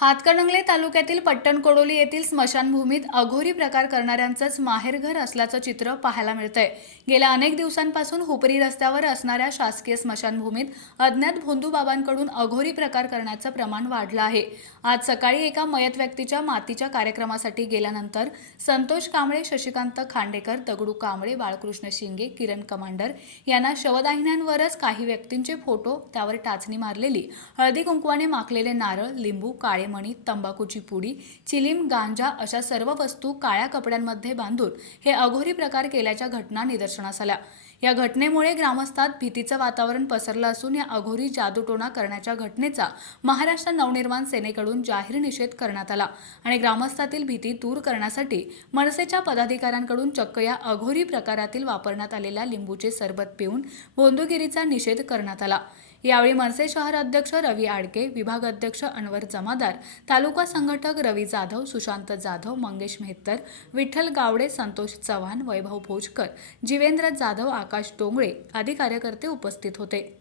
हातकणंगले तालुक्यातील पट्टणकोडोली येथील स्मशानभूमीत अघोरी प्रकार करणाऱ्यांचंच माहेरघर असल्याचं चित्र पाहायला मिळतंय. गेल्या अनेक दिवसांपासून हुपरी रस्त्यावर असणाऱ्या शासकीय स्मशानभूमीत अज्ञात भोंदूबाबांकडून अघोरी प्रकार करण्याचं प्रमाण वाढलं आहे. आज सकाळी एका मयत व्यक्तीच्या मातीच्या कार्यक्रमासाठी गेल्यानंतर संतोष कांबळे शशिकांत खांडेकर दगडू कांबळे बाळकृष्ण शिंगे किरण कमांडर यांना शवदाहिन्यांवरच काही व्यक्तींचे फोटो त्यावर टाचणी मारलेली. हळदी कुंकवाने माखलेले नारळ लिंबू काळे पायमणी तंबाखूची पुडी चिलीम गांजा अशा सर्व वस्तू काळ्या कपड्यांमध्ये बांधून हे अघोरी प्रकार केल्याच्या घटना निदर्शनास आल्या. या घटनेमुळे ग्रामस्थात भीतीचं वातावरण पसरलं असून या अघोरी जादूटोणा करण्याच्या घटनेचा महाराष्ट्र नवनिर्माण सेनेकडून जाहीर निषेध करण्यात आला आणि ग्रामस्थातील भीती दूर करण्यासाठी मनसेच्या पदाधिकाऱ्यांकडून चक्क या अघोरी प्रकारातील वापरण्यात आलेल्या लिंबूचे सरबत पिऊन बोंदुगिरीचा निषेध करण्यात आला. यावेळी मनसे शहर अध्यक्ष रवी आडके विभाग अध्यक्ष अनवर जमादार तालुका संघटक रवी जाधव सुशांत जाधव मंगेश मेहत्तर विठ्ठल गावडे संतोष चव्हाण वैभव भोजकर जीवेंद्र जाधव आकाश डोंगळे आदी कार्यकर्ते उपस्थित होते.